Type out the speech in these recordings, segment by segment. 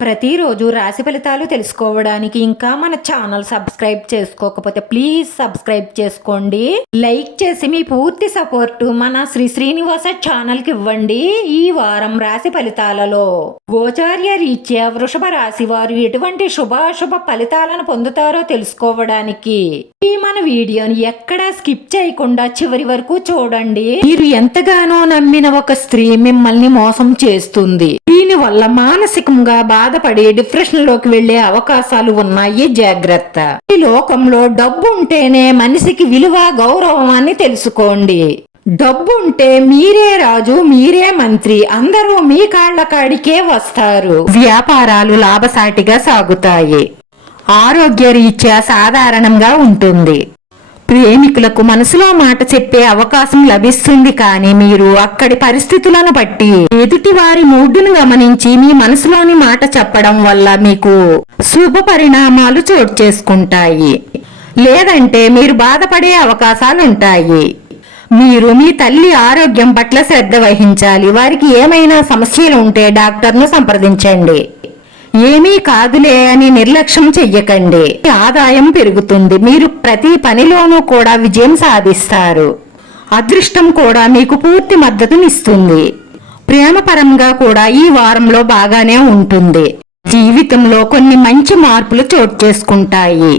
ప్రతిరోజు రాశి ఫలితాలు తెలుసుకోవడానికి ఇంకా మన ఛానల్ సబ్స్క్రైబ్ చేసుకోకపోతే ప్లీజ్ సబ్స్క్రైబ్ చేసుకోండి. లైక్ చేసి మీ పూర్తి సపోర్ట్ మన శ్రీ శ్రీనివాస ఛానల్కి ఇవ్వండి. ఈ వారం రాశి ఫలితాలలో గోచార్య రీత్యా వృషభ రాశి వారు ఎటువంటి శుభాశుభ ఫలితాలను పొందుతారో తెలుసుకోవడానికి ఈ మన వీడియోని ఎక్కడా స్కిప్ చేయకుండా చివరి వరకు చూడండి. మీరు ఎంతగానో నమ్మిన ఒక స్త్రీ మిమ్మల్ని మోసం చేస్తుంది. దీని వల్ల మానసికంగా బాధపడి డిప్రెషన్లోకి వెళ్ళే అవకాశాలు ఉన్నాయి జాగ్రత్త. ఈ లోకంలో డబ్బు ఉంటేనే మనిషికి విలువ గౌరవం అని తెలుసుకోండి. డబ్బు ఉంటే మీరే రాజు మీరే మంత్రి అందరూ మీ కాళ్ళ కాడికే వస్తారు. వ్యాపారాలు లాభసాటిగా సాగుతాయి. ఆరోగ్య రీత్యా సాధారణంగా ఉంటుంది. ప్రేమికులకు మనసులో మాట చెప్పే అవకాశం లభిస్తుంది కానీ మీరు అక్కడి పరిస్థితులను బట్టి ఎదుటి వారి మూడ్డును గమనించి మీ మనసులోని మాట చెప్పడం వల్ల మీకు శుభ పరిణామాలు చోటు చేసుకుంటాయి. లేదంటే మీరు బాధపడే అవకాశాలుంటాయి మీరు మీ తల్లి ఆరోగ్యం పట్ల శ్రద్ధ వహించాలి. వారికి ఏమైనా సమస్యలు ఉంటే డాక్టర్ను సంప్రదించండి. ఏమీ కాదులే అని నిర్లక్ష్యం చెయ్యకండి. మీ ఆదాయం పెరుగుతుంది. మీరు ప్రతి పనిలోనూ కూడా విజయం సాధిస్తారు. అదృష్టం కూడా మీకు పూర్తి మద్దతునిస్తుంది. ప్రేమపరంగా కూడా ఈ వారంలో బాగానే ఉంటుంది. జీవితంలో కొన్ని మంచి మార్పులు చోటు చేసుకుంటాయి.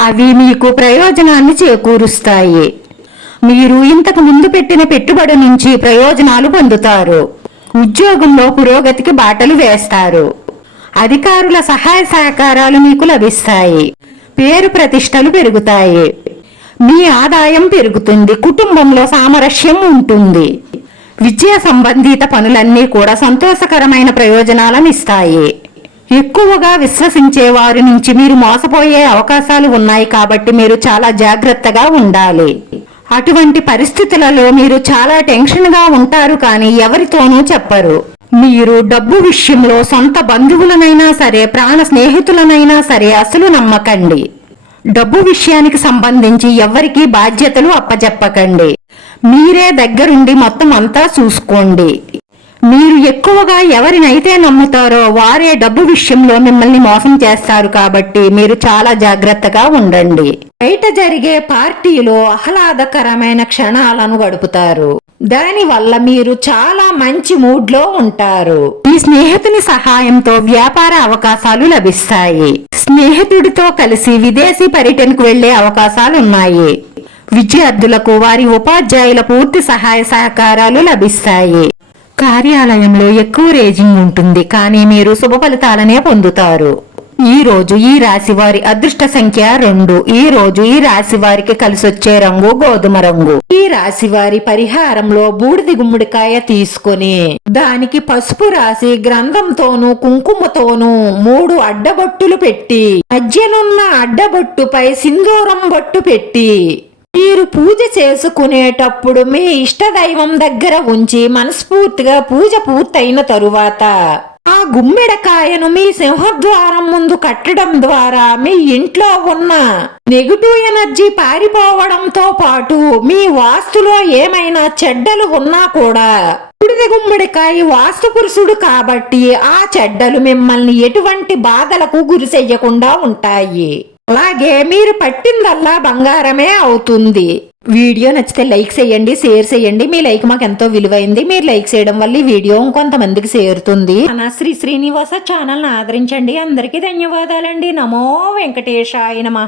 అవి మీకు ప్రయోజనాన్ని చేకూరుస్తాయి. మీరు ఇంతకు ముందు పెట్టిన పెట్టుబడి నుంచి ప్రయోజనాలు పొందుతారు. ఉద్యోగంలో పురోగతికి బాటలు వేస్తారు. అధికారుల సహాయ సహకారాలు మీకు లభిస్తాయి. పేరు ప్రతిష్టలు పెరుగుతాయి. మీ ఆదాయం పెరుగుతుంది. కుటుంబంలో సామరస్యం ఉంటుంది. విద్యా సంబంధిత పనులన్నీ కూడా సంతోషకరమైన ప్రయోజనాలను ఇస్తాయి. ఎక్కువగా విశ్వసించే వారి నుంచి మీరు మోసపోయే అవకాశాలు ఉన్నాయి కాబట్టి మీరు చాలా జాగ్రత్తగా ఉండాలి. అటువంటి పరిస్థితులలో మీరు చాలా టెన్షన్గా ఉంటారు కానీ ఎవరితోనూ చెప్పరు. మీరు డబ్బు విషయంలో సొంత బంధువులనైనా సరే ప్రాణ స్నేహితులనైనా సరే అసలు నమ్మకండి. డబ్బు విషయానికి సంబంధించి ఎవరికి బాధ్యతలు అప్పజెప్పకండి. మీరే దగ్గరుండి మొత్తం అంతా చూసుకోండి. మీరు ఎక్కువగా ఎవరినైతే నమ్ముతారో వారే డబ్బు విషయంలో మిమ్మల్ని మోసం చేస్తారు కాబట్టి మీరు చాలా జాగ్రత్తగా ఉండండి. బయట జరిగే పార్టీలో ఆహ్లాదకరమైన క్షణాలను గడుపుతారు. దాని వల్ల మీరు చాలా మంచి మూడ్లో ఉంటారు. మీ స్నేహితుని సహాయంతో వ్యాపార అవకాశాలు లభిస్తాయి. స్నేహితుడితో కలిసి విదేశీ పర్యటనకు వెళ్ళే అవకాశాలు ఉన్నాయి విద్యార్థులకు వారి ఉపాధ్యాయుల పూర్తి సహాయ సహకారాలు లభిస్తాయి. కార్యాలయంలో ఎక్కువ రేజింగ్ ఉంటుంది కానీ మీరు శుభ ఫలితాలనే పొందుతారు. ఈ రోజు ఈ రాశి వారి అదృష్ట సంఖ్య రెండు. ఈ రోజు ఈ రాశి వారికి కలిసొచ్చే రంగు గోధుమ రంగు. ఈ రాశి వారి పరిహారంలో బూడిది గుమ్మడికాయ తీసుకొని దానికి పసుపు రాసి గ్రంథంతోనూ కుంకుమతోనూ మూడు అడ్డబొట్టులు పెట్టి మధ్యనున్న అడ్డబొట్టుపై సింధూరం బొట్టు పెట్టి మీరు పూజ చేసుకునేటప్పుడు మీ ఇష్టదైవం దగ్గర ఉంచి మనస్ఫూర్తిగా పూజ పూర్తయిన తరువాత ఆ గుమ్మిడకాయను మీ సింహద్వారం ముందు కట్టడం ద్వారా మీ ఇంట్లో ఉన్న నెగిటివ్ ఎనర్జీ పారిపోవడంతో పాటు మీ వాస్తులో ఏమైనా చెడ్డలు ఉన్నా కూడా బూడిద గుమ్మడికాయ వాస్తు పురుషుడు కాబట్టి ఆ చెడ్డలు మిమ్మల్ని ఎటువంటి బాధలకు గురి చెయ్యకుండా ఉంటాయి. అలాగే మీరు పట్టిందల్లా బంగారమే అవుతుంది. వీడియో నచ్చితే లైక్ చేయండి షేర్ చేయండి. మీ లైక్ మాకు ఎంతో విలువైంది. మీరు లైక్ చేయడం వల్ల ఈ వీడియో ఇంకొంతమందికి చేరుతుంది. మన శ్రీ శ్రీనివాస ఛానల్ని ఆదరించండి. అందరికీ ధన్యవాదాలండి. నమో వెంకటేశాయ నమ.